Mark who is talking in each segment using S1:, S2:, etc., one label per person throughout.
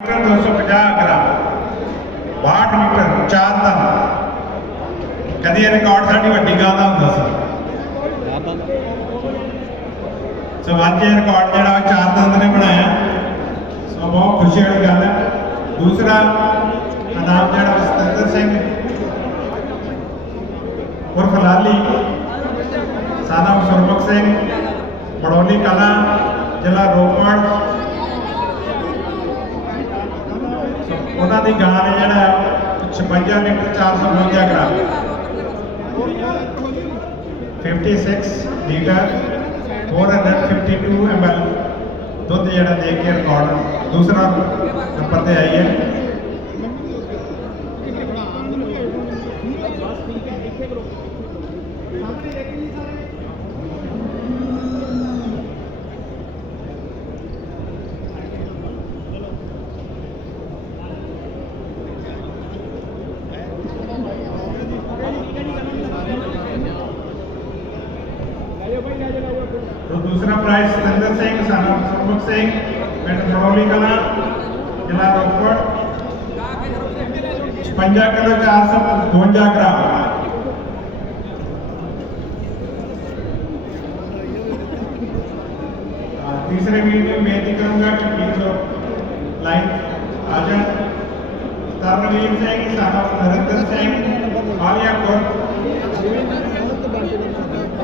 S1: 250 gram. 62 litre ਚਾਰ ਤਨ ਕਦੀ ਇਹ ਰਿਕਾਰਡ ਸਾਡੀ ਵੱਡੀ ਗਾਂ ਦਾ ਹੁੰਦਾ ਸੀ। ਸੋ ਅੱਜ ਇਹ ਰਿਕਾਰਡ ਜਿਹੜਾ ਉਹ ਚਾਰ ਦੰਦ ਨੇ ਬਣਾਇਆ। ਸੋ ਬਹੁਤ ਖੁਸ਼ੀ ਵਾਲੀ ਗੱਲ ਹੈ। ਦੂਸਰਾ ਨਾਮ ਜਿਹੜਾ ਉਹ ਸਤਿੰਦਰ ਸਿੰਘ ਉਰਫ ਲਾਲੀ ਸਾਨਾ ਸੁਰਮੁਖ ਸਿੰਘ, ਬੜੌਲੀ ਕਲਾ, ਜ਼ਿਲ੍ਹਾ ਰੋਪੜ ਸੋ ਉਹਨਾਂ ਦੀ ਗਾਂ ਜਿਹੜਾ 56 ਲੀਟਰ 452 ਗ੍ਰਾਮ। 56 ਲੀਟਰ 452 ml ਦੁੱਧ ਜਿਹੜਾ ਦੇ ਕੇ ਰਿਕਾਰਡ ਦੂਸਰਾ ਨੰਬਰ ਤੇ ਆਈ ਹੈ तो दूसरा प्राइज सतेंद्र सिंह सुरमुख सिंह पिंड मड़ौली कला जिला रोपड़। 56 किलो 452 ग्राम तीसरे वीडियो में बेनती करूँगा कि प्लीज़ लोग लाइन आ जाए। तरनवीर सिंह साना नरेंद्र सिंह आलियापुर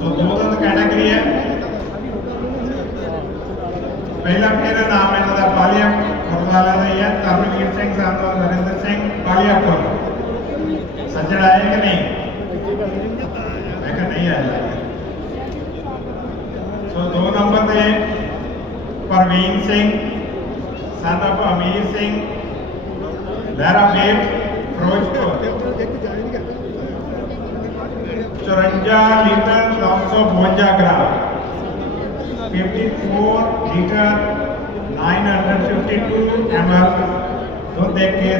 S1: ਸੋ ਦੋ ਦੰਦ ਕੈਟਾਗਰੀ ਹੈ ਪਹਿਲਾ ਮੇਰਾ ਨਾਮ ਇਹਨਾਂ ਦਾ ਬਾਲੀਆ ਗੁਰਦੁਆਰਾ ਦਾ ਹੀ ਹੈ ਤਰਨਵੀਰ ਸਿੰਘ ਸਾਹਿਬ ਨਰਿੰਦਰ ਸਿੰਘ ਬਾਲੀਆਪੁਰ ਸੱਜਣ ਆਏ ਕਿ ਨਹੀਂ ਮੈਂ ਕਿਹਾ ਨਹੀਂ ਆਇਆ ਸੋ ਦੋ ਨੰਬਰ ਤੇ ਪ੍ਰਵੀਨ ਸਿੰਘ ਸਾਡਾ Amir Singh Lehra Bet Ferozepur 54 litre 952 gram 54 litre 952 ml ਦੁੱਧ ਦੇ ਕੇ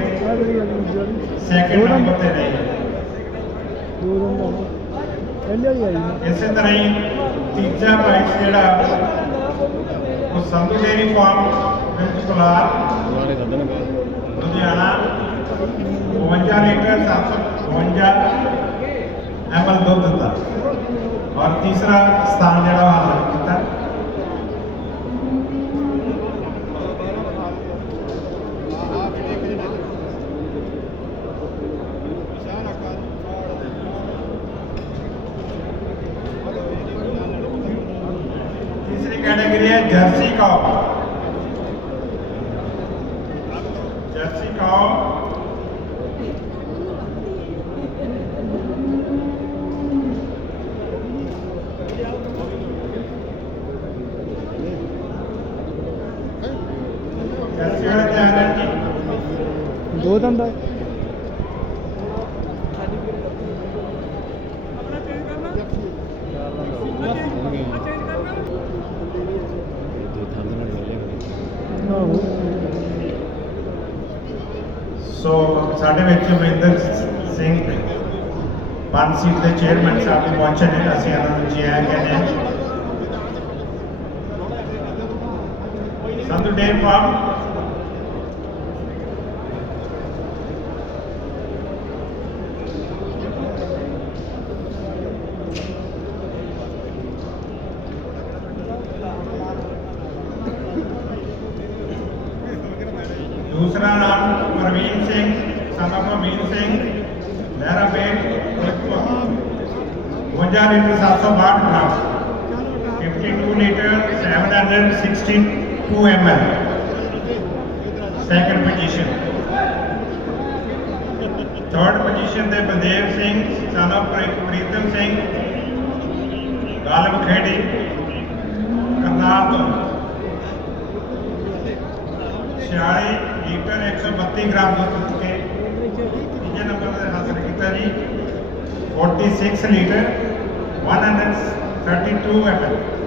S1: ਸੈਕਿੰਡ ਨੰਬਰ ਤੇ ਰਹੀ ਇਸੇ ਤਰ੍ਹਾਂ ਹੀ ਤੀਜਾ ਪ੍ਰਾਈਜ਼ ਜਿਹੜਾ ਉਹ ਸੰਧੂ ਡੇਰੀ ਫਾਰਮ ਵਿੱਚ ਕੁਲਾਰ ਲੁਧਿਆਣਾ 52 ਲੀਟਰ 752 ਤੀਸਰਾ ਸਥਾਨ ਜਿਹੜਾ ਉਹ ਹਾਸਲ ਕੀਤਾ तीसरी कैटेगरी है जर्सी काउ जर्सी काउ
S2: ਹੋ ਜਾਂਦਾ ਹੈ
S1: ਸੋ ਸਾਡੇ ਵਿੱਚ ਮਹਿੰਦਰ ਸਿੰਘ ਪੰਸੀਟ ਦੇ ਚੇਅਰਮੈਨ ਸਾਹਿਬ ਵੀ ਪਹੁੰਚੇ ਨੇ, ਅਸੀਂ ਉਹਨਾਂ ਨੂੰ ਜੀ ਆਇਆਂ ਕਹਿੰਦੇ ਹਾਂ। Sandhu dairy farm. दूसरा नाम परवीन सिंह समप्रवीण सिंह लहराबेन बवंजा लीटर सात सौ बाहठ gram. Fifty two litre seven hundred sixty two M L second position third position से बलदेव सिंह सन प्रीतम सिंह गालम खेड़ी करनाल तो। छियाली ਲੀਟਰ 132 ਗ੍ਰਾਮ ਦੁੱਧ ਦਿੱਤ ਕੇ ਤੀਜੇ ਨੰਬਰ ਤੇ ਹਾਸਲ ਕੀਤਾ ਜੀ। 46 ਲੀਟਰ 132 ml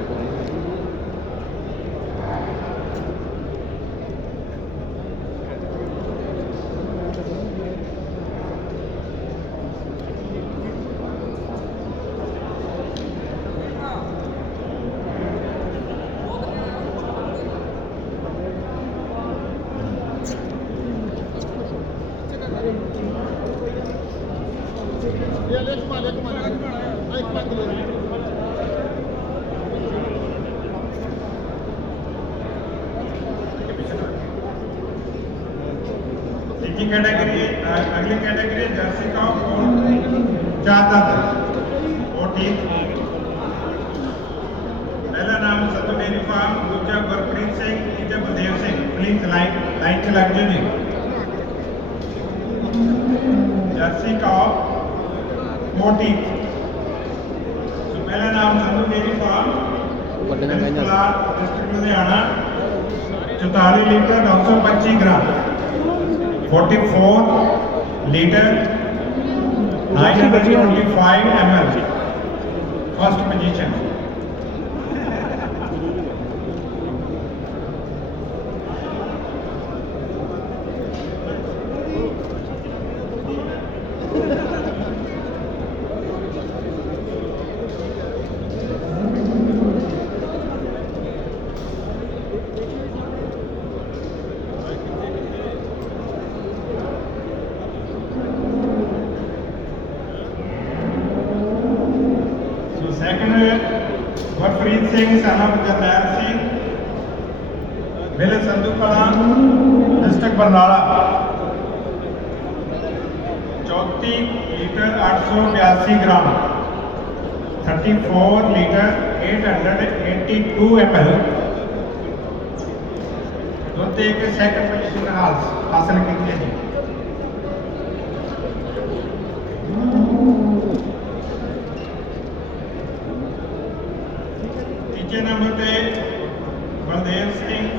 S1: कैटेगरी अगली कैटेगरी, जर्सी का चाहता था? ठीक। पहला नाम सतुल यूनिफॉर्म दूसरा गुरप्रीत सिंह, तीसरा Baldev Singh. Please line line से लग जाइए जर्सी का ਪਹਿਲਾ ਨਾਮ ਸਤੂ ਡੇਰੀ ਫਾਰਮ
S2: ਵੱਡੀਆਂ ਮਹਿੰਗੀਆਂ
S1: district Ludhiana 44 litre 925 gram. 44 litre 925 ml first position Singh ਸਾਨਾ ਜਰਨੈਲ ਸਿੰਘ ਮਿਲੇ Sandhu Kalan district Barnala 34 litre 882 gram 34 litre 882 ml ਦੁੱਧ ਦੇ ਕੇ ਸੈਕੰਡ ਪੋਜੀਸ਼ਨ ਹਾਸ- ਹਾਸਲ ਕੀਤੀ ਹੈ ਜੀ ਤੀਜੇ ਨੰਬਰ ਤੇ ਬਲਦੇਵ ਸਿੰਘ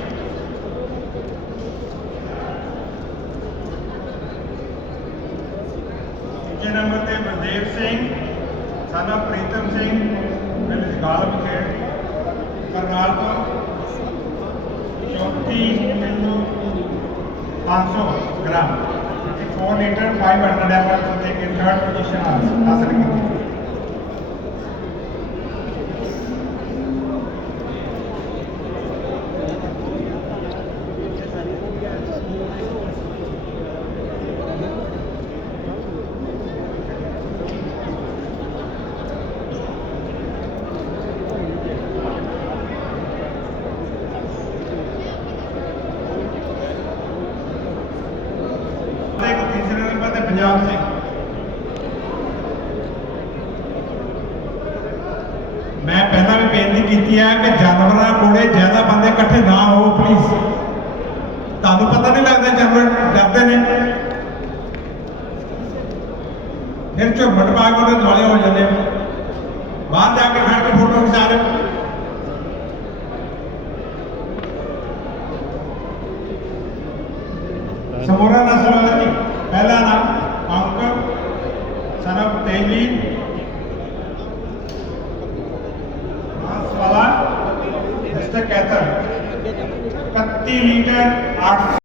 S1: ਤੀਜੇ ਨੰਬਰ ਤੇ ਬਲਦੇਵ ਸਿੰਘ ਸਾਡਾ ਪ੍ਰੀਤਮ ਸਿੰਘ ਮੇਰੇ ਜਗਾਲ ਵਿਖੇ ਕਰਨਾਲ ਤੋਂ 34 ਕਿਲੋ 500 ਗ੍ਰਾਮ 4 ਲੀਟਰ 500 ml ਤੋਂ ਦੇ ਕੇ ਥਰਡ ਪੋਜੀਸ਼ਨ ਨੰਬਰ ਸਿੰਘ। ਮੈਂ ਪਹਿਲਾਂ ਵੀ ਬੇਨਤੀ ਕੀਤੀ ਹੈ ਕਿ ਜਾਨਵਰਾਂ ਕੋਲੇ ਜ਼ਿਆਦਾ ਬੰਦੇ ਇਕੱਠੇ ਨਾ ਹੋ ਪਲੀਜ਼ ਤੁਹਾਨੂੰ ਪਤਾ ਨਹੀਂ ਲੱਗਦਾ ਜਾਨਵਰ ਡਰਦੇ ਨੇ? ਫਿਰ ਝੁੰਮਟ ਪਾ ਕੇ ਉਹਦੇ ਦੁਆਲੇ ਹੋ ਜਾਂਦੇ ਬਾਹਰ ਜਾ ਕੇ ਖੜ ਕੇ ਫੋਟੋ ਖਿਚਾ ਰਹੇ। ਸਮੋਰਾ ਨਸਲ প্রতি লিটার আট